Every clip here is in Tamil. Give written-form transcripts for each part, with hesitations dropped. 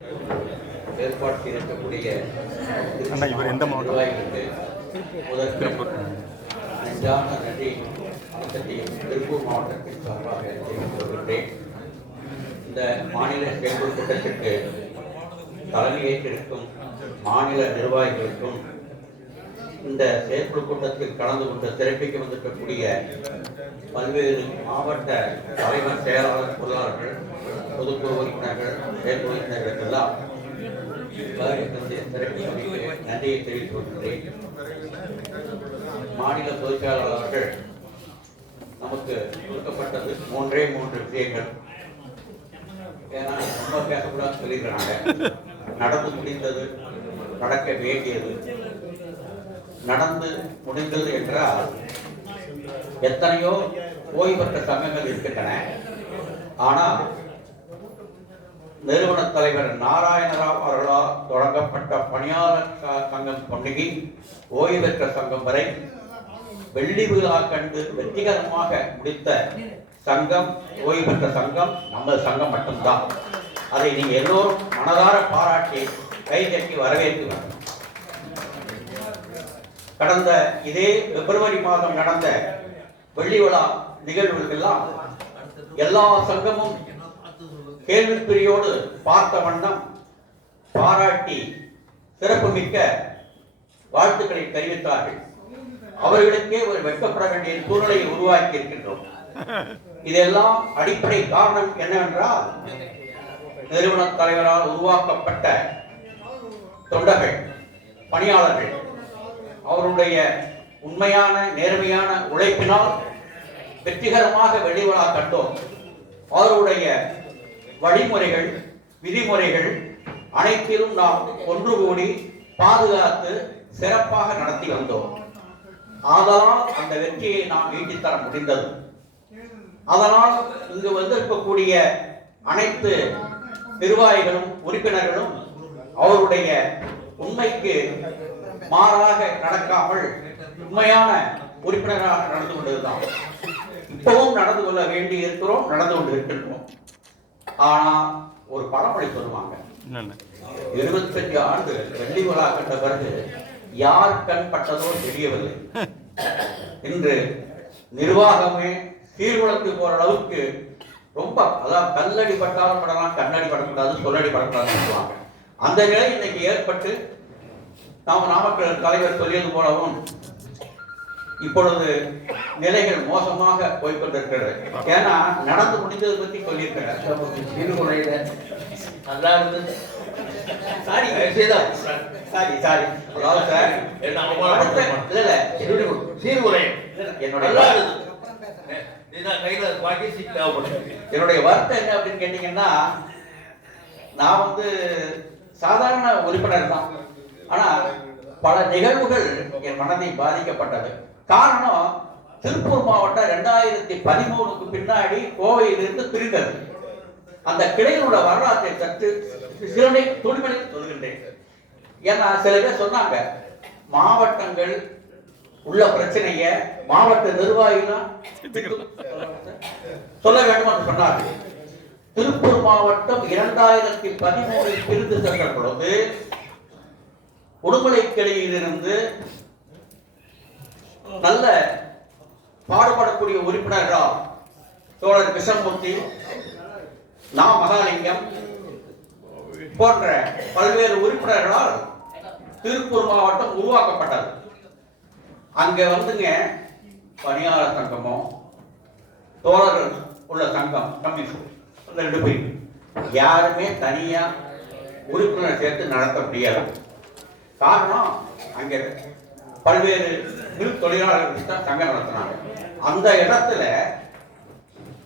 ஏற்பாடு செய்திருக்கக்கூடிய இவர் எந்த நிர்வாகிகளுக்கு முதற்கொண்டு நெஞ்சார்ந்த நன்றி வணக்கத்தையும் திருப்பூர் மாவட்டத்தின் சார்பாக தெரிவித்துக் கொள்கின்றேன். இந்த மாநில செயற்குழு கூட்டத்திற்கு தலைமையேற்றிருக்கும் மாநில நிர்வாகிகளுக்கும் இந்த செயற்குழு கூட்டத்தில் கலந்து கொண்டு சிறப்பிக்க வந்திருக்கக்கூடிய பல்வேறு மாவட்ட தலைவர் செயலாளர் பொருளாளர்கள் பொதுக்குழு உறுப்பினர்கள் செயற்குழு உறுப்பினர்களுக்கெல்லாம் நன்றியை தெரிவித்துக் கொள்கிறேன். மாநில பொதுச்செயலாளர் அவர்கள் நமக்கு கொடுக்கப்பட்டது மூன்றே விஷயங்கள். ஏன்னா ரொம்ப பேசக்கூடாது சொல்லியிருக்கிறாங்க. நடந்து முடிந்தது, நடக்க வேண்டியது. நடந்து முடிந்தது என்றால் எத்தனையோ ஓய்வு பெற்ற சங்கங்கள் இருக்கின்றன. ஆனால் நிறுவன தலைவர் நாராயணராவ் அவர்களால் தொடங்கப்பட்ட பணியாளர் சங்கம் தொடங்கி ஓய்வு பெற்ற சங்கம் வரை வெள்ளி விழா கண்டு வெற்றிகரமாக முடித்த சங்கம் ஓய்வு பெற்ற சங்கம் நமது சங்கம் மட்டும்தான். அதை நீங்க எல்லோரும் மனதார பாராட்டி கைதட்டி வரவேற்று வேண்டும். கடந்த இதே பிப்ரவரி மாதம் நடந்த வெள்ளி விழா நிகழ்வுகளெல்லாம் எல்லா சங்கமும் கேள்விக்குறியோடு பார்த்த வண்ணம் பாராட்டி சிறப்புமிக்க வாழ்த்துக்களை தெரிவித்தார்கள். அவர்களுக்கே ஒரு வெட்கப்பட வேண்டிய சூழ்நிலையை உருவாக்கி இருக்கின்றோம். இதெல்லாம் அடிப்படை காரணம் என்னவென்றால் நிறுவன தலைவரால் உருவாக்கப்பட்ட தொண்டர்கள், பணியாளர்கள் அவருடைய உண்மையான நேர்மையான உழைப்பினால் வெற்றிகரமாக வெளிவிழா கண்டோம். அவருடைய வழிமுறைகள், விதிமுறைகள் அனைத்திலும் நாம் ஒன்று கூடி பாதுகாத்து சிறப்பாக நடத்தி வந்தோம். அதனால் அந்த வெற்றியை நாம் ஈட்டித்தர முடிந்தது. அதனால் இங்கு வந்திருக்கக்கூடிய அனைத்து நிர்வாகிகளும் உறுப்பினர்களும் அவருடைய உண்மைக்கு மாறாக நடக்காமல் உண்மையான உறுப்பினராக நடந்து கொண்டதுதான். இப்பவும் நடந்து கொள்ள வேண்டி இருக்கிறோம், நடந்து கொண்டு இருக்கின்றோம். ஆனா ஒரு பழமொழி சொல்லுவாங்க, 25 ஆண்டு வெள்ளி விழா கண்ட பிறகு யார் கண் பட்டதோ தெரியவில்லை. இன்று நிர்வாகமே சீர்குலைத்து போற அளவுக்கு ரொம்ப, அதாவது கல்லடி பட்டாலும் படலாம், கண்ணடி படக்கூடாது, சொல்லடி படக்கூடாதுன்னு சொல்லுவாங்க. அந்த நிலை இன்னைக்கு ஏற்பட்டு நாமக்கல் தலைவர் சொல்லியது போலவும் இப்பொழுது நிலைகள் மோசமாக போய்கொண்டிருக்கிறது. ஏன்னா நடந்து முடிந்ததை பத்தி சொல்லியிருக்கிறார். நல்லா இருந்தது. என்னுடைய வருத்தம் என்ன அப்படின்னு கேட்டீங்கன்னா, நான் சாதாரண உறுப்பினர் தான். ஆனா பல நிகழ்வுகள் என் மனதை பாதிக்கப்பட்டது. காரணம், திருப்பூர் மாவட்டம் 2013க்கு பின்னாடி கோவையிலிருந்து பிரிந்தது. அந்த கிளையோட வரலாற்றை சற்று சில துணிமணி சொல்கின்றேன். ஏன்னா சில பேர் சொன்னாங்க, மாவட்டங்கள் உள்ள பிரச்சனைய மாவட்ட நிர்வாகிகள் சொல்ல வேண்டும் என்று சொன்னார்கள். திருப்பூர் மாவட்டம் 2013 பிரிந்து சென்ற பொழுது உடுமலை கிளையிலிருந்து நல்ல பாடுபடக்கூடிய உறுப்பினர்களால் தோழர் கிருஷ்ணமூர்த்தி, மகாலிங்கம் போன்ற பல்வேறு உறுப்பினர்களால் திருப்பூர் மாவட்டம் உருவாக்கப்பட்டது. அங்க பணியாளர் சங்கமும் தோழர்கள் உள்ள சங்கம் கம்யூனிஸ்ட் 2 பேர் யாருமே தனியா உறுப்பினர் சேர்த்து நடத்த முடியாது. காரணம், அங்க பல்வேறு மில் தொழிலாளர்கள் தான் சங்கம் நடத்தினாங்க. அந்த இடத்துல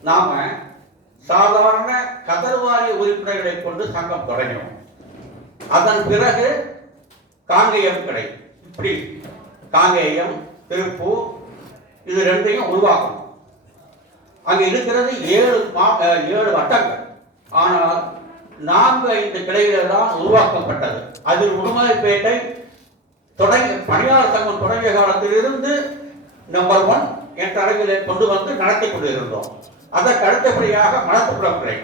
நாம சாதாரண கதர்வாரிய உறுப்பினர்களை கொண்டு சங்கம் தொடங்கினோம். அதன் பிறகு காங்கேயம் கிளை, இப்படி காங்கேயம், திருப்பூர் இது 2ஐயும் உருவாக்கணும். அங்க இருக்கிறது 7 வட்டங்கள். ஆனால் 4-5 கிளைகள் தான் உருவாக்கப்பட்டது. அதில் உடுமலைப்பேட்டை தொடங்கி பணியாளர் சங்கம் தொடங்கிய காலத்திலிருந்து நம்பர் 1 என்ற அளவில் கொண்டு வந்து நடத்தி கொண்டிருந்தோம். அதற்கு அடுத்தபடியாக மலத்துப்புறம் கிளை,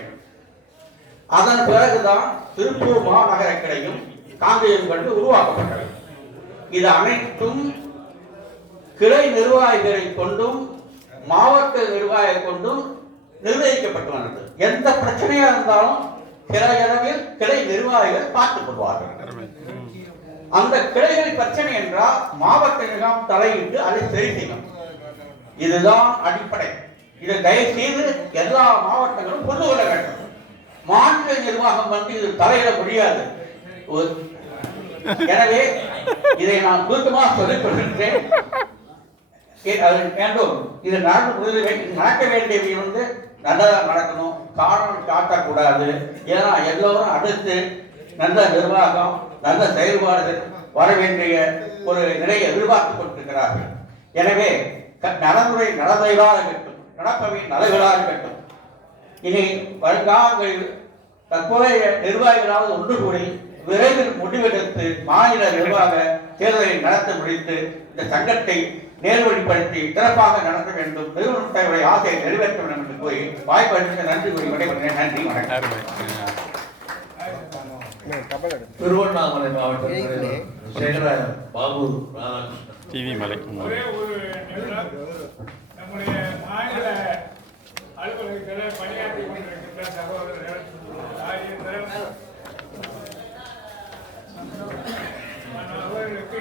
அதன் பிறகுதான் திருப்பூர் மாநகர கிளையும் காங்கேயம் கண்டு உருவாக்கப்பட்டது. இது அனைத்தும் கிளை நிர்வாகிகளை கொண்டும் மாவட்ட நிர்வாகிகளை கொண்டும் நிர்வகிக்கப்பட்டு வந்தது. எந்த பிரச்சனையா இருந்தாலும் கிளை அளவில் கிளை நிர்வாகிகள் பார்த்துக் கொள்வார்கள். அந்த கிளைகள் பிரச்சனை என்றால் மாவட்ட நிர்வாகம் தலையிட்டு அதை சரி செய்யும். இதுதான் அடிப்படை. இதை தயவு செய்து எல்லா மாவட்டங்களும் கொண்டு வர வேண்டும். மாநில நிர்வாகம் வந்து இது தலையிட முடியாது. எனவே இதை நான் சுருக்கமாக சொல்லிக் கொள்கின்றேன். வேண்டும் இது நடக்க வேண்டியவை வந்து நல்லதாக நடக்கணும். காரணம் காட்டக்கூடாது. ஏன்னா எல்லோரும் அடுத்து நல்ல நிர்வாகம் நல்ல செயல்பாடுகள் வர வேண்டிய ஒரு நிலையை எதிர்பார்த்துக் கொண்டிருக்கிறார்கள். எனவே நடைமுறை நடந்ததாக இருக்கட்டும், நடப்பவை நலர்களாக இருக்கட்டும். இனி வருங்காலங்களில் தற்போதைய நிர்வாகிகளாவது ஒன்று கூடி விரைவில் முடிவெடுத்து மாநில நிர்வாக தேர்தலை நடத்த முடித்து இந்த சங்கத்தை நேர்வழிப்படுத்தி சிறப்பாக நடத்த வேண்டும். நிறுவனத்தினுடைய ஆசையை நிறைவேற்ற வேண்டும் என்று கூறி வாய்ப்பு நன்றி கூறி விடைபெறுகிறேன். நன்றி, வணக்கம். திருவண்ணாமலை மாவட்டத்தில் சேகர பாபு டிவி மலை ஒரே ஒரு நம்முடைய மாநில அலுவலகத்தில் பணியாற்றி கொண்டிருக்கின்ற சகோதரர்கள் அவர்களுக்கு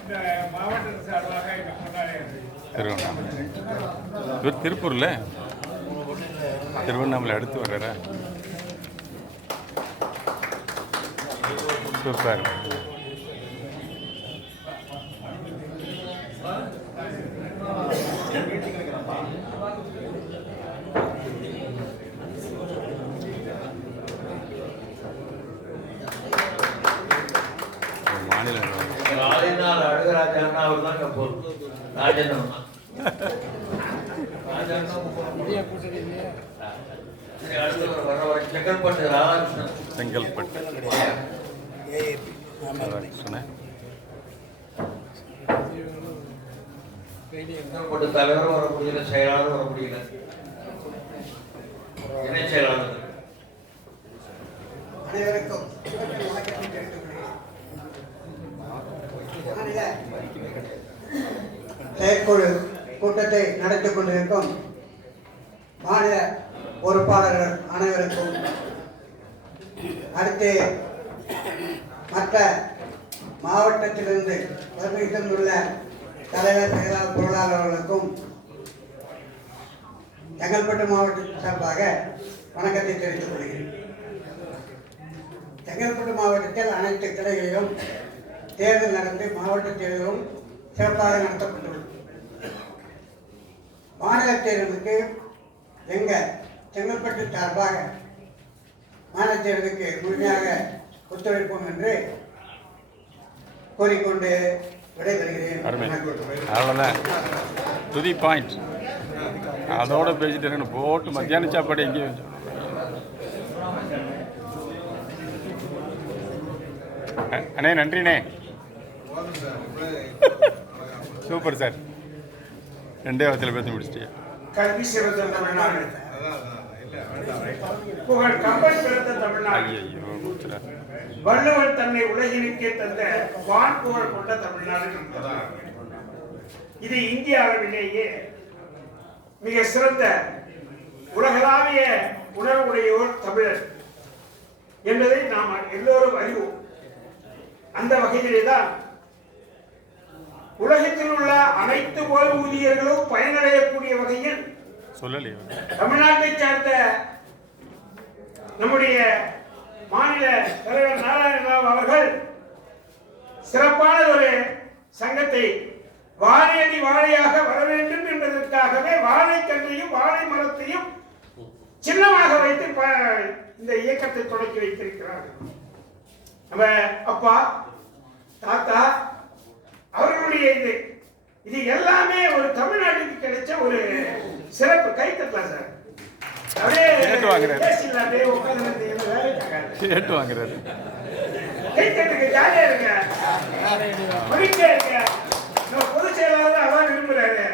இந்த மாவட்டத்தின் சார்பாக இந்த திருவண்ணாமலை திருப்பூர்ல திருவண்ணாமலை அடுத்து வர்ற சூப்பர். மாநில அழகராஜா அவர் தான் ராஜன் செங்கல்பட்டு ராதாகிருஷ்ணன் செங்கல்பட்டு செங்கல்பட்டு தலைவர் வர முடியல, செயலாளர் வர முடியல, இணை செயலாளர். அனைவருக்கும் செயற்குழு கூட்டத்தை நடத்திக் கொண்டிருக்கும் மாநில பொறுப்பாளர்கள் அனைவருக்கும், அடுத்து மற்ற மாவட்டத்திலிருந்து வருகை தந்துள்ள தலைவர் செயலாளர் பொருளாளர்களுக்கும் செங்கல்பட்டு மாவட்டத்தின் சார்பாக வணக்கத்தை தெரிவித்துக் கொள்கிறேன். செங்கல்பட்டு மாவட்டத்தில் அனைத்து கிளைகளிலும் தேர்தல் நடந்து மாவட்ட தேர்தலும் சிறப்பாக நடத்தப்பட்டுள்ளது. மாநில தேர்தலுக்கு எங்கள் செங்கல்பட்டு சார்பாக மாநில தேர்தலுக்கு முழுமையாக ஒத்துழைப்போம் என்று கூறிக்கொண்டு விடைபெறுகிறேன். அவ்வளோதான் டு தி பாயிண்ட். அதோட பேசிட்டு போட்டு மத்தியான சாப்பாடு எங்கேயும் அண்ணே நன்றிண்ணே. சூப்பர் சார், 2 வாரத்தில் பேசி முடிச்சிட்டியா? கல்வி சிறந்த தமிழ்நாடு, புகழ் கம்பன் பிறந்த தமிழ்நாடு, வள்ளுவர் தன்னை உலகினுக்கே தந்த வான் புகழ் கொண்ட தமிழ்நாடு என்பதால் இது இந்திய அளவிலேயே மிக சிறந்த உலகளாவிய உணர்வுடையோர் தமிழர் என்பதை நாம் எல்லோரும் அறிவோம். அந்த வகையிலே தான் உலகத்தில் உள்ள அனைத்து ஓய்வூதியர்களும் பயனடையக்கூடிய வகையில் தமிழ்நாட்டை சார்ந்த நம்முடைய மாநில தலைவர் நாராயணராவ் அவர்கள் சிறப்பான ஒரு சங்கத்தை வாழையடி வாழையாக வர வேண்டும் என்பதற்காகவே வாழைக்கன்றையும் வாழை மரத்தையும் சின்னமாக வைத்து இந்த இயக்கத்தை தொடக்கி வைத்திருக்கிறார்கள். நம்ம அப்பா தாத்தா அவர்களுடைய இது எல்லாமே ஒரு தமிழ்நாட்டுக்கு கிடைச்ச ஒரு சிறப்பு. கை தட்டலாம் சார். அப்படியே கை தட்டுங்க, ஜாலியா இருங்க, மகிழ்ச்சியா இருங்க. பொதுச் செயலாளர் அதான் விரும்புறாரு.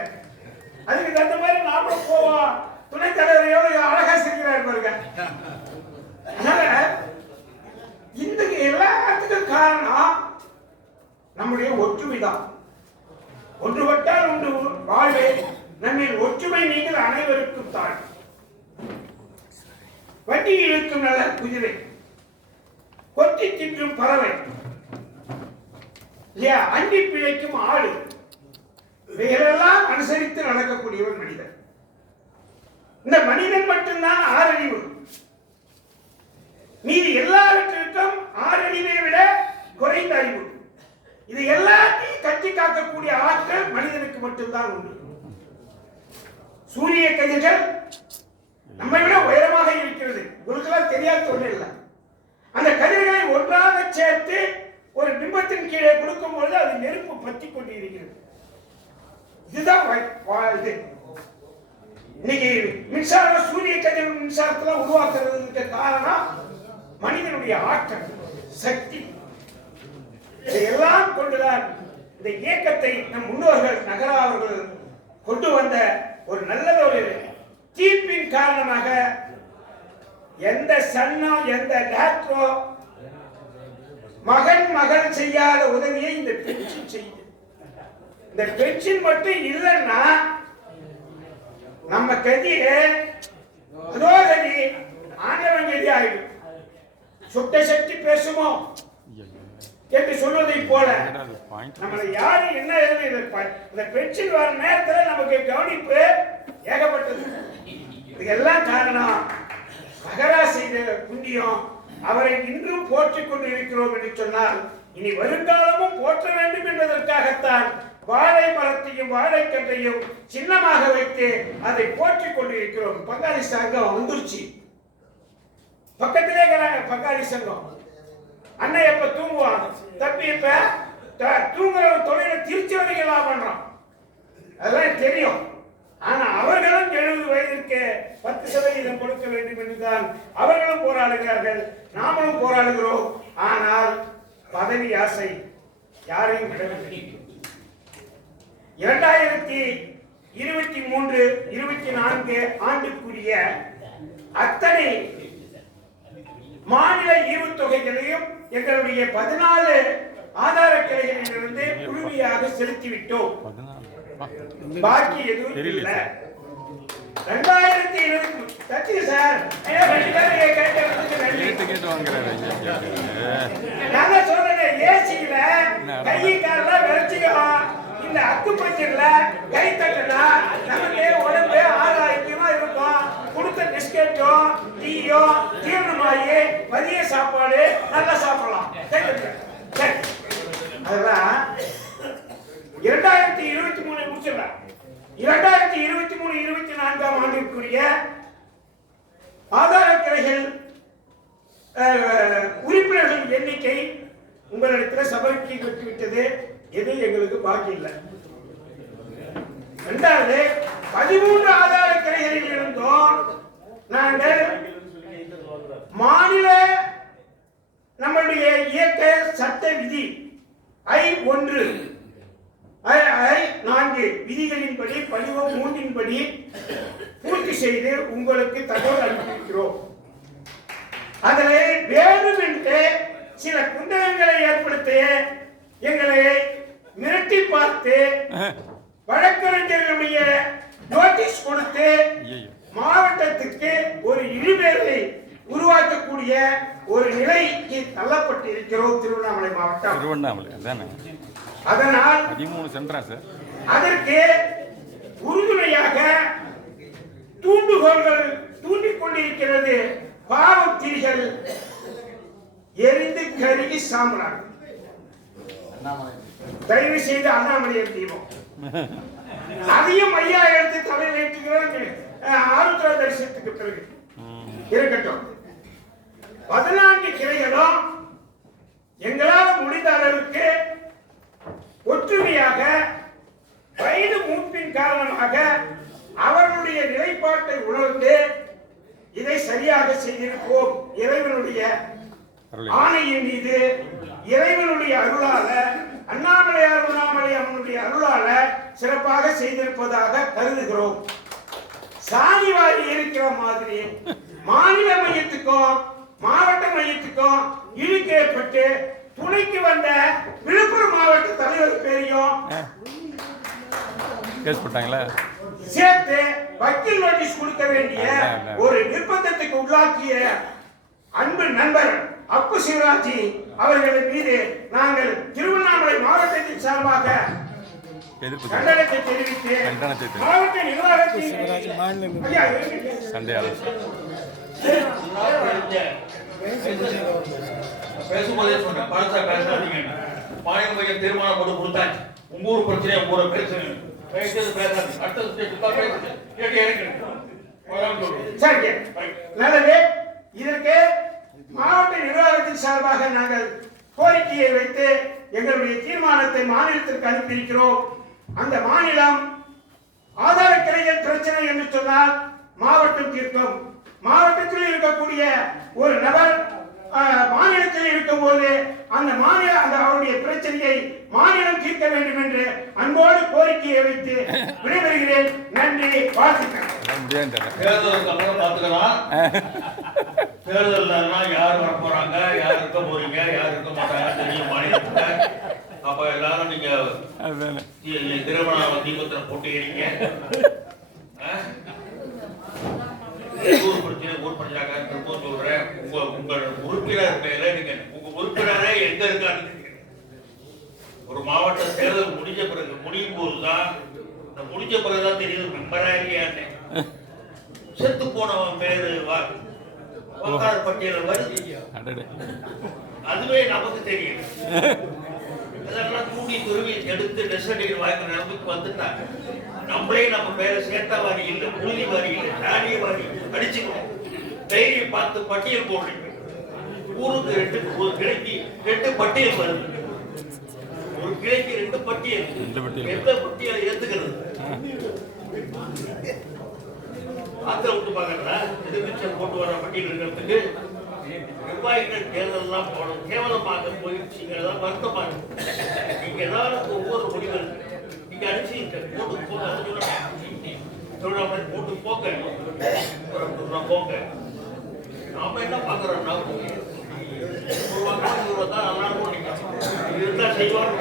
அதுக்கு தகுந்த மாதிரி நாமளும் போவோம். துணைத் தலைவர் எவ்வளவு அழகா சிரிக்கிறாரு பாருங்க. அதனால இந்த எல்லாத்துக்கும் காரணம் நம்முடைய ஒற்றுமைதான். ஒன்றுபட்டால் ஒன்று வாழ்வே, நம்மில் ஒற்றுமை நீங்கள் அனைவருக்கும் தான். வண்டி இழுக்கும் நல்ல குதிரை, கொத்தி தின்றும் பறவை, இல்லையா, அண்டி பிழைக்கும் ஆடு, இவைகளெல்லாம் அனுசரித்து நடக்கக்கூடியவன் மனிதன். இந்த மனிதன் மட்டும்தான் ஆறறிவு. மீதி எல்லாவற்றிற்கும் ஆறறிவை விட குறைந்த அறிவு. இது எல்லாத்தையும் கட்டி காக்கக்கூடிய ஆற்றல் மனிதனுக்கு மட்டும்தான் உண்டு. சூரிய கதிர்கள் நம்மை விட உயரமாக இருக்கிறது. உங்களுக்கெல்லாம் தெரியாத ஒண்ணு இல்லை. அந்த கதிர்களை ஒன்றாக சேர்த்து ஒரு பிம்பத்தின் கீழே கொடுக்கும் பொழுது அது நெருப்பு பற்றி கொண்டு இருக்கிறது. இதுதான் இது. இன்னைக்கு மின்சாரம், சூரிய கதிர் மின்சாரத்துல உருவாக்குறதுக்கு காரணம் மனிதனுடைய ஆற்றல், சக்தி. இதையெல்லாம் கொண்டுதான் இந்த இயக்கத்தை நம் முன்னோர்கள் நகரா அவர்கள் கொண்டு வந்த ஒரு நல்ல ஒரு தீர்ப்பின் காரணமாக எந்த சன்னோ எந்த டாக்டரோ மகள் செய்யாத உதவியை இந்த பென்ஷன் செய்யுது. இந்த பென்ஷன் மட்டும் இல்லைன்னா நம்ம கதி அதோ கதி ஆண்டவன் கதி ஆயிடும். சுட்ட சக்தி பேசுமோ என்று சொல்வதை போல நம்மளை யாரு என்ன இந்த பென்ஷன் வர நேரத்தில் நமக்கு கவனிப்பு ஏகப்பட்டது. இதுக்கெல்லாம் காரணம் மகரா செய்த புண்ணியம். அவரை இன்றும் போற்றிக் கொண்டு இருக்கிறோம் என்று சொன்னால் இனி வருங்காலமும் போற்ற வேண்டும் என்பதற்காகத்தான் வாழை மரத்தையும் வாழைக்கன்றையும் சின்னமாக வைத்து அதை போற்றிக் கொண்டு இருக்கிறோம். பங்காளி சங்கம் வந்துருச்சு, பக்கத்திலே பங்காளி சங்கம். அண்ணன் எப்ப தூங்குவான், தப்பி இப்ப தூங்குற தொழிலை திருச்சவதிகளா பண்றோம், அதெல்லாம் தெரியும். ஆனா அவர்களும் 70 வயதிற்கு 10% கொடுக்க வேண்டும் என்றுதான் அவர்களும் போராடுகிறார்கள், நாமளும் போராடுகிறோம். ஆனால் பதவி ஆசை யாரையும் விடவில்லை. 2023-24 ஆண்டுக்குரிய அத்தனை மாநில ஈவுத்தொகைகளையும் எங்களுடைய 14 ஆதார கிளைகளிலிருந்து முழுமையாக செலுத்திவிட்டோம். பாக்கி எதுவும் இல்லை. 2020 சார் நான் சொல்றேன், ஏசியில கை காலெல்லாம் விளைச்சிக்கலாம். இந்த அக்கு பஞ்சர்ல கை தட்டனா நமக்கு உடம்பு ஆரோக்கியமா இருக்கும். கொடுத்த பிஸ்கெட்டும் டீயும் ஜீரணமாயி மதிய சாப்பாடு நல்லா சாப்பிடலாம். அதெல்லாம் 2023 முடிச்சிடலாம். 2023-24 ஆண்டிற்குரிய ஆதார கிளைகள் உறுப்பினர்களின் எண்ணிக்கை உங்களிடத்தில் சபைக்கு விட்டுவிட்டது. எது எங்களுக்கு பாக்கி இல்லை. இரண்டாவது 13 ஆதார கிளைகளில் இருந்தோம் நாங்கள் மாநில நம்முடைய இயக்க சட்ட விதி I1 I4 விதிகளின்படி படிவம் 3 படி பூர்த்தி செய்து உங்களுக்கு தகவல் அனுப்பியிருக்கிறோம். அதில் வேண்டுமென்று சில குண்டகங்களை ஏற்படுத்தி எங்களை மிரட்டி பார்த்து வழக்கறிஞர்களுடைய நோட்டீஸ் கொடுத்து மாவட்டத்துக்கு ஒரு இழிவேலை உருவாக்கக்கூடிய ஒரு நிலைக்கு தள்ளப்பட்டு இருக்கிறோம். திருவண்ணாமலை மாவட்டம். அதனால் 13 சென்டரா சார், அதற்கு உறுதுணையாக தூண்டுகோள்கள் தூண்டிக் கொண்டிருக்கிறது. பாவம் திரிகள் எரிந்து கருகி சாம்பலாக. தயவு செய்து அண்ணாமலையை தீபம் அதையும் ஐயா எடுத்து தலையில் ஏற்றுகிறோம். ஆருத்ரா தரிசனத்துக்கு பிறகு இருக்கட்டும். 14 கிளைகளும் எங்களால் முடிந்த அளவுக்கு ஒற்றுமையாக வயது மூப்பின் காரணமாக அவர்களுடைய நிலைப்பாட்டை உணர்ந்து இதை சரியாக செய்திருப்போம். இறைவனுடைய ஆணையின் மீது இறைவனுடைய அருளால அண்ணாமலை அம்மனுடைய அருளால சிறப்பாக செய்திருப்பதாக கருதுகிறோம். சாதி வாரி இருக்கிற மாதிரி மாநில மையத்துக்கும் மாவட்ட மையத்துக்கும் இழுக்கு ஏற்பட்டு துணைக்கு வந்த விழுப்புரம் மாவட்ட தலைவர் பேரையும் கேஸ் போட்டாங்களா? சேர்த்து வக்கீல் நோட்டீஸ் கொடுக்க வேண்டிய ஒரு நிர்பந்தத்துக்கு உள்ளாக்கிய அன்பு நண்பர் அப்பு சிவராஜி அவர்களின் மீது நாங்கள் திருவண்ணாமலை மாவட்டத்தின் சார்பாக கண்டனத்தை தெரிவித்து மாவட்ட நிர்வாகத்தின் பேசும்போதே சொன்னேன், பழசா பேசாதீங்க. மாநில மையம் தீர்மானம் போட்டு கொடுத்தாச்சு. உங்க ஊர் பிரச்சனையை உங்க ஊரை பேசுங்க. பேசாது அடுத்த நல்லது. இதற்கு மாவட்ட நிர்வாகத்தின் சார்பாக நாங்கள் கோரிக்கையை வைத்து எங்களுடைய தீர்மானத்தை மாநிலத்திற்கு அனுப்பியிருக்கிறோம். அந்த மாநிலம் ஆதார கிளைகள் பிரச்சனை என்று சொன்னால் மாவட்டம் தீர்க்கும். மாவட்டத்தில் இருக்கக்கூடிய ஒரு நபர் மாநிலத்தில் இருக்கும் போது அந்த மாநில அவருடைய பிரச்சனையை மாநிலம் தீர்க்க வேண்டும் என்று அன்போடு கோரிக்கையை வைத்து விடைபெறுகிறேன். நன்றி, வாழ்த்துக்கள். தேர்தல் யார் வர போறாங்க, யார் இருக்க போறீங்க, யார் இருக்க மாட்டாங்க தெரியும் மாநிலத்துல. அப்ப எல்லாரும் நீங்க திருமண தீபத்துல போட்டுக்கிறீங்க. ஊர் பிரச்சனைக்காக திருப்பம் சொல்றேன். உங்கள் உறுப்பினர் பேர்ல நீங்க உங்க உறுப்பினரே எங்க இருக்காரு? ஒரு மாவட்ட தேர்தல் முடிஞ்ச பிறகு முடியும் போதுதான் முடிஞ்ச பிறகுதான் தெரியுது மெம்பரா இல்லையான்னு. செத்து போனவன் பேரு வாக்காளர் பட்டியல வருது, அதுவே நமக்கு தெரியும். அதெல்லாம் கூடி துருவி எடுத்து டெசர்டிகேட் வாய்ப்பு நிலைமைக்கு வந்துட்டாங்க. நம்மளே நம்ம பேரை சேர்த்த வாரி இல்லை, புழுதி வாரி இல்லை, தானிய வாரி அடிச்சுக்கணும். டைரி பார்த்து பட்டியல் போடுறீங்க. ஊருக்கு ஒரு கிளைக்கு 2 பட்டியல் வருது. ஒரு கிளைக்கு 2 பட்டியல். எந்த பட்டியலை ஏத்துக்கிறது? ஆத்திர விட்டு பாக்கல எதிர்கட்சியை போட்டு வர பட்டியல் இருக்கிறதுக்கு நிர்வாகிகள் தேர்தல் போடும். கேவலமாக போயிடுச்சுங்கிறதா வருத்தமா இருக்கு. நீங்க ஏதாவது ஒவ்வொரு முடிவு நீங்க அடிச்சு போட்டு போக போட்டு போங்க. நாம என்ன பாக்குறோம்னா தான் நல்லா இருக்கும். இருந்தா செய்வாங்க.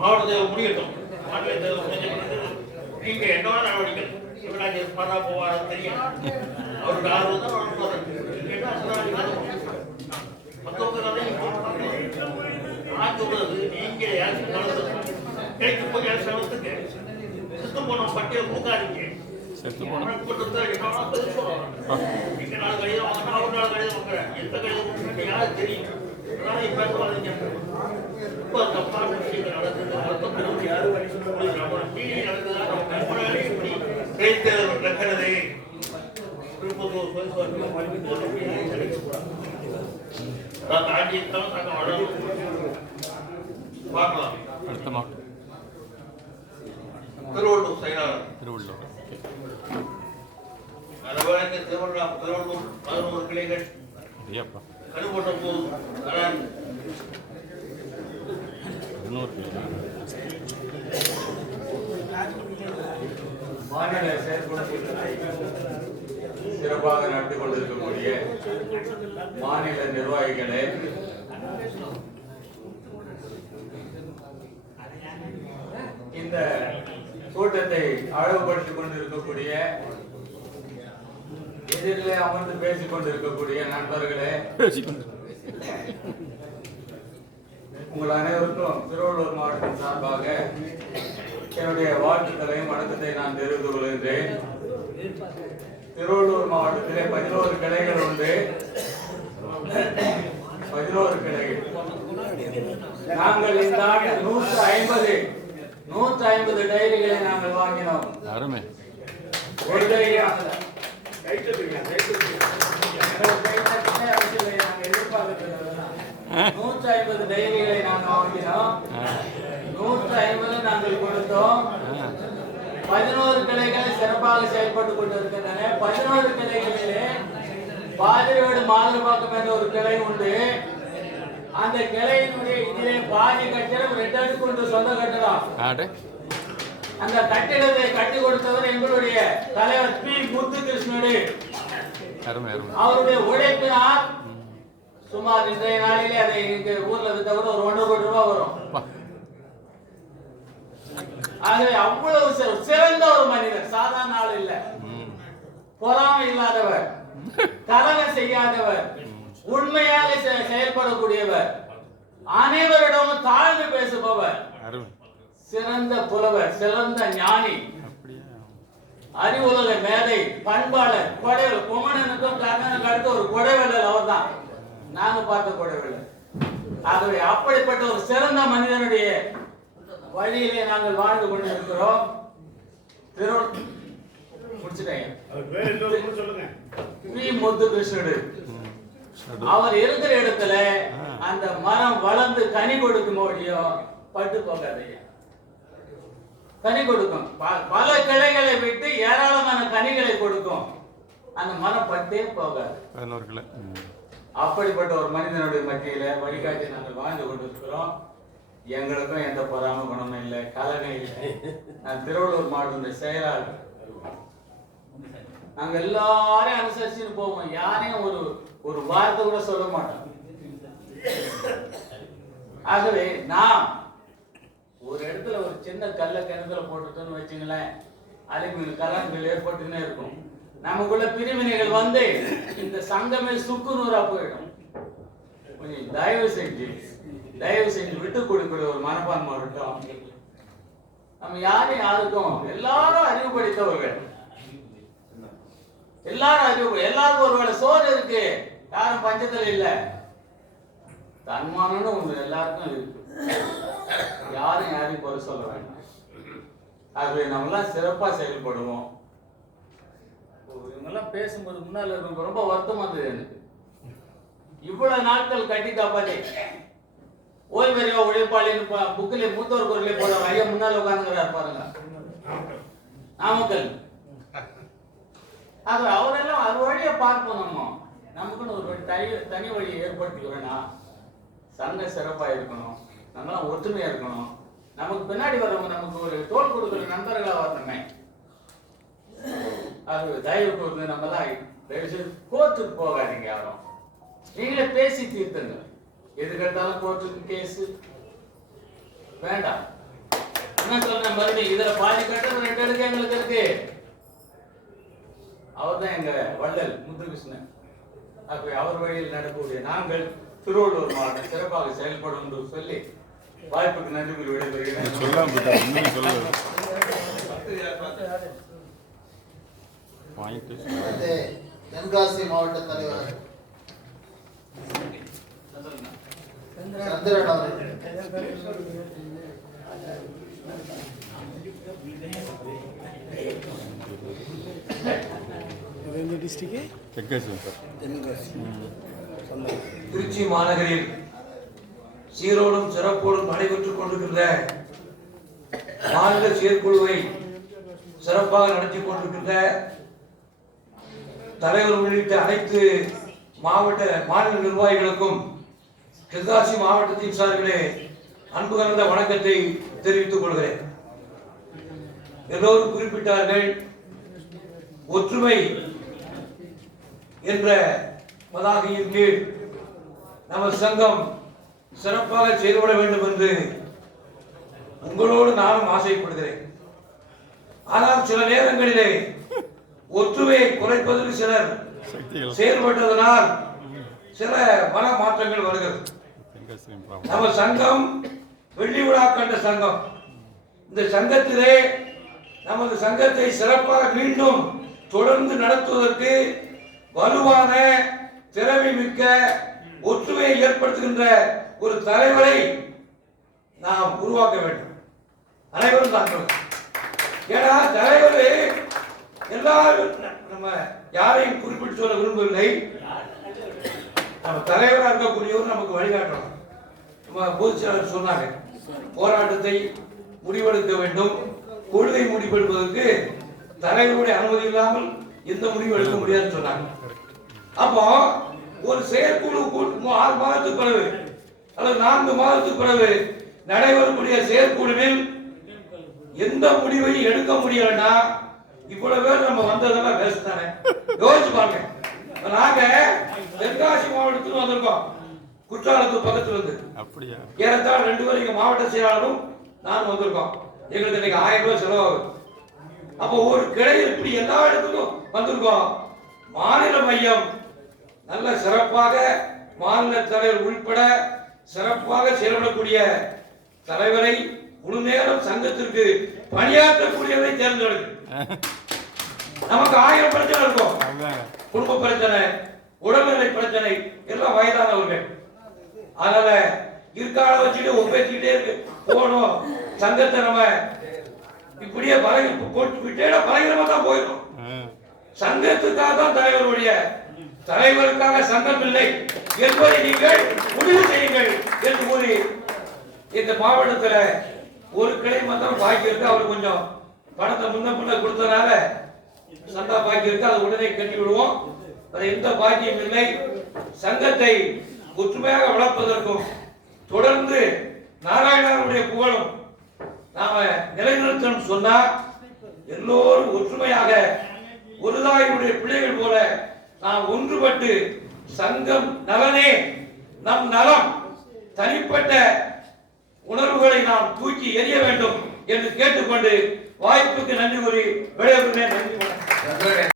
மாவட்ட தேர்தல் முடியட்டும். மாநில தேர்தல் முடிஞ்ச பிறகு நீங்க என்னவா நடவடிக்கை சிவராஜ் இருப்பாரா போவாரா தெரியும். அவருக்கு ஆர்வம் தான் வளர்ப்பாரு. நான் சொல்றது நீங்க யாருக்கு கிடைக்க போய் செலவுக்கு செத்து போன பட்டியல் கொடுக்காதீங்க. நீங்க 4 கடிதம் வாங்கினா அவர் 4 கடிதம் வாங்குறேன். எந்த கடிதம் யாருக்கு தெரியும்? பேசுவாதீங்க. ரொம்ப தப்பான விஷயங்கள் நடக்குது. நடக்கிறது. தாண்டித்தான் நாங்கள் வளரும். பார்க்கலாம். அடுத்த மாவட்டம் திருவள்ளூர் செயலாளர். திருவள்ளூர் திருவள்ளூர் 11 கிளைகள் கருப்பட்ட போது மாநில செயற்குழுக்கூட்டத்தை சிறப்பாக நடத்தி கொண்டிருக்கக்கூடிய மாநில நிர்வாகிகளே, இந்த கூட்டத்தை அழகுபடுத்திக் கொண்டிருக்கக்கூடிய எதிரிலே அமர்ந்து பேசிக் கொண்டிருக்கக்கூடிய நண்பர்களே, உங்கள் அனைவருக்கும் திருவள்ளூர் மாவட்டத்தின் சார்பாக என்னுடைய வாழ்த்துக்களையும் வணக்கத்தை நான் தெரிவித்துக் கொள்கின்றேன். திருவள்ளூர் மாவட்டத்திலே 11 கிளைகள் உண்டு. 11 கிளைகள். நாங்கள் இந்த ஆண்டு 150 டைரிகளை நாங்கள் வாங்கினோம். அருமை. ஒரு டைரி 150 டைரிகளை நாங்கள் வாங்கினோம். 150 நாங்கள் கொடுத்தோம். 11 கிளைகள் சிறப்பாக செயல்பட்டுக் கொண்டிருக்கின்றன. 11 கிளைகளிலே பாதிரியோடு மாதர்பாக்கம் என்ற ஒரு கிளை உண்டு. அந்த கிளையினுடைய இதிலே பாதி கட்டிடம் 2 அடுக்கு கொண்ட சொந்த கட்டிடம். ஆடே அந்த கட்டிடத்தை கட்டி கொடுத்தவர் எங்களுடைய தலைவர் பி. முத்துகிருஷ்ணனு. அருமை அருமை. அவருடைய உழைப்பினால் சுமார் இன்றைய நாளிலே அதை இங்க ஊர்ல வித்த கூட ஒரு 1 கோடி ரூபாய் வரும். ஆகவே அவ்வளவு சிறந்த ஒரு மனிதர், சாதாரண ஆள் இல்ல. பொறாமை இல்லாதவர், கலகம் செய்யாதவர், உண்மையாக செயல்படக்கூடியவர், அனைவரிடமும் தாழ்ந்து பேசுபவர், சிறந்த புலவர், சிறந்த ஞானி, அறிவுலக மேதை, பண்பாளர், கொடைவல். குமணனுக்கும் கர்ணனுக்கு அடுத்த ஒரு கொடைவல்லல் அவர் தான், நாங்க பார்த்த கொடைவல்லல். ஆகவே அப்படிப்பட்ட ஒரு சிறந்த மனிதனுடைய வழியிலே நாங்கள் வாழ்ந்து கொண்டிருக்கிறோம். பி. முத்துகிருஷ்ணனு அவர் இருக்கிற இடத்துல அந்த மரம் வளர்ந்து கனி கொடுக்கும் முடியும், பட்டு போகாதையா. கனி கொடுக்கும், பல கிளைகளை விட்டு ஏராளமான கனிகளை கொடுக்கும், அந்த மரம் பட்டே போகாது. அப்படிப்பட்ட ஒரு மனிதனுடைய மத்தியில வழிகாட்டி நாங்கள் வாழ்ந்து கொண்டிருக்கிறோம். எங்களுக்கும் எந்த பொறாம குணமும் இல்லை, கலகம் இல்லை. நான் திருவள்ளூர் மாவட்ட செயலாளர். நாங்க எல்லாரையும் அனுசரிச்சுன்னு போவோம், யாரையும் ஒரு வார்த்தை கூட சொல்ல மாட்டோம். ஆகவே நாம் ஒரு இடத்துல ஒரு சின்ன கல்ல கிணத்துல போட்டுட்டோம்னு வச்சுங்களேன், அலைமீன் கலங்கள் ஏற்பட்டுன்னே இருக்கும். நமக்குள்ள பிரிவினைகள் வந்து இந்த சங்கமே சுக்குநூறா போயிடும். கொஞ்சம் தயவு செஞ்சு விட்டு கொடுக்கிற ஒரு மனப்பான்மை இருக்கட்டும். நம்ம யாருக்கும் எல்லாரும் அறிவு படித்தவர்கள், எல்லாருக்கும் ஒருவேளை சோறு இருக்கு, யாரும் பஞ்சத்தில் இல்ல. தன்மானம்னு ஒண்ணு எல்லாருக்கும் இருக்கு, யாரையும் குறை சொல்ல வேண்டாம். ஆகவே நம்மளாம் சிறப்பா செயல்படுவோம். இவங்கெல்லாம் பேசும்போது முன்னால இருக்கும் ரொம்ப வருத்தமா இருந்தது எனக்கு. இவ்வளவு நாட்கள் கட்டி காப்பாத்தி ஓய்வறிவா உழைப்பாளின்னு புக்கிலே மூத்தோர் குரலே போட ஐயா முன்னால உட்கார்ந்துங்கிறார் பாருங்க, நாமக்கல். அவரெல்லாம் அது வழியை பார்ப்போம். நமக்குன்னு ஒரு தனி வழியை ஏற்படுத்திக்கிறோம்னா சங்க சிறப்பா இருக்கணும், நம்மளாம் ஒற்றுமையா இருக்கணும். நமக்கு பின்னாடி வரவங்க நமக்கு ஒரு தோல் கொடுக்குற நண்பர்களா வரணுமே. அது தயவு கூர்ந்து நம்மலாம் கோர்ட்டுக்கு போகாதீங்க யாரும், நீங்களே பேசி தீர்த்துங்க. எது கேட்டாலும் கோர்ட்டுக்கு கேஸ் வேண்டாம். என்ன சொல்றேன் மறுபடியும், இதுல பாதி கட்டணம் 2 அடுக்கு எங்களுக்கு இருக்கு. அவர் தான் எங்க வள்ளல் முத்துகிருஷ்ணன். அப்ப அவர் வழியில் நடக்கக்கூடிய நாங்கள் திருவள்ளூர் மாவட்டம் சிறப்பாக செயல்படும் என்று சொல்லி வாய்ப்புக்கு நன்றி கூறி விடைபெறுகிறேன். தென்காசி மாவட்ட தலைவர் சந்திரன் அவர்கள். திருச்சி மாநகரில் சீரோடும் சிறப்போடும் நடைபெற்றுக் கொண்டிருக்கின்ற மாநில செயற்குழுவை சிறப்பாக நடத்தி கொண்டிருக்கின்ற தலைவர் உள்ளிட்ட அனைத்து மாநில நிர்வாகிகளுக்கும் தென்காசி மாவட்டத்தின் சார்பிலே அன்பு கலந்த வணக்கத்தை தெரிவித்துக் கொள்கிறேன். எல்லோரும் குறிப்பிட்டார்கள், ஒற்றுமை என்ற பதாகையின் கீழ் நமது சங்கம் சிறப்பாக செயல்பட வேண்டும் என்று உங்களோடு நானும் ஆசைப்படுகிறேன். ஆனால் சில நேரங்களிலே ஒற்றுமையை குறைப்பதற்கு சிலர் செயல்பட்டதனால் சில மன மாற்றங்கள் வருகிறது. நம்ம சங்கம் வெள்ளி விழா கண்ட சங்கம். இந்த சங்கத்திலே நமது சங்கத்தை சிறப்பாக மீண்டும் தொடர்ந்து நடத்துவதற்கு வலுவான திறமை மிக்க ஒற்றுமையை ஏற்படுத்துகின்ற ஒரு தலைவரை நாம் உருவாக்க வேண்டும். அனைவரும் தான். ஏன்னா தலைவர் எல்லாரும் நம்ம யாரையும் குறிப்பிட்டு சொல்ல விரும்பவில்லை. நம்ம தலைவராக இருக்கக்கூடியவர் நமக்கு வழிகாட்டணும். நம்ம பொதுச் செயலாளர் சொன்னாங்க, போராட்டத்தை முடிவெடுக்க வேண்டும், கொள்கை முடிவெடுப்பதற்கு தலைவருடைய அனுமதி இல்லாமல் எந்த முடிவு எடுக்க முடியாதுன்னு சொன்னாங்க. அப்போ ஒரு செயற்குழு 6 மாதத்துக்கு பிறகு அல்லது 4 மாதத்துக்கு பிறகு நடைபெறக்கூடிய செயற்குழுவில் எந்த முடிவையும் எடுக்க முடியலன்னா இவ்வளவு பேர் நம்ம வந்ததெல்லாம் வேஸ்ட் தானே. யோசிச்சு பாருங்க. நாங்க தென்காசி மாவட்டத்துக்கு வந்திருக்கோம், குற்றாலத்துக்கு பக்கத்துல இருந்து. அப்படியா? ஏறத்தாழ 2 பேர் இங்க மாவட்ட செயலாளரும் நான் வந்திருக்கோம். எங்களுக்கு இன்னைக்கு 1000 ரூபாய் செலவாகுது. அப்போ ஒரு கிளையில் இப்படி எல்லா இடத்துக்கும் வந்திருக்கோம். மாநில மையம் நல்ல சிறப்பாக மாநில தலைவர் உள்பட சிறப்பாக செயல்படக்கூடிய தலைவரை முழு நேரம் சங்கத்திற்கு பணியாற்றக்கூடியவரை தேர்ந்தெடுக்கும். நமக்கு 1000 பிரச்சனை இருக்கும். குடும்ப பிரச்சனை, உடல்நிலை பிரச்சனை, எல்லாம் வயதானவர்கள். அதனால இருக்கால வச்சுட்டு ஒப்பேத்திக்கிட்டே இருக்கு போகணும். சங்கத்தை நம்ம இப்படியே போட்டுக்கிட்டே பலகீனமா தான் போயிடும். சங்கத்துக்காக தான் தலைவருடைய, தலைவருக்காக சங்கம் இல்லை என்பதை நீங்கள் முடிவு செய்யுங்கள் என்று கூறி இந்த மாவட்டத்தில் ஒரு கிளை மாத்திரம் பாக்கி இருக்கு. அவர் கொஞ்சம் பணத்தை முன்ன கொடுத்தனால சந்தா பாக்கி இருக்கு, அதை உடனே கட்டி விடுவோம். அது எந்த பாக்கியம் இல்லை. சங்கத்தை ஒற்றுமையாக வளர்ப்பதற்கும் தொடர்ந்து நாராயணனுடைய புகழும் நாம நிலைநிறுத்தணும் சொன்னா எல்லோரும் ஒற்றுமையாக ஒரு தாயினுடைய பிள்ளைகள் போல நாம் ஒன்றுபட்டு சங்கம் நலனே நம் நலம், தனிப்பட்ட உணர்வுகளை நாம் தூக்கி எறிய வேண்டும் என்று கேட்டுக்கொண்டு வாய்ப்புக்கு நன்றி கூறி விடைபெறுகிறேன். நன்றி.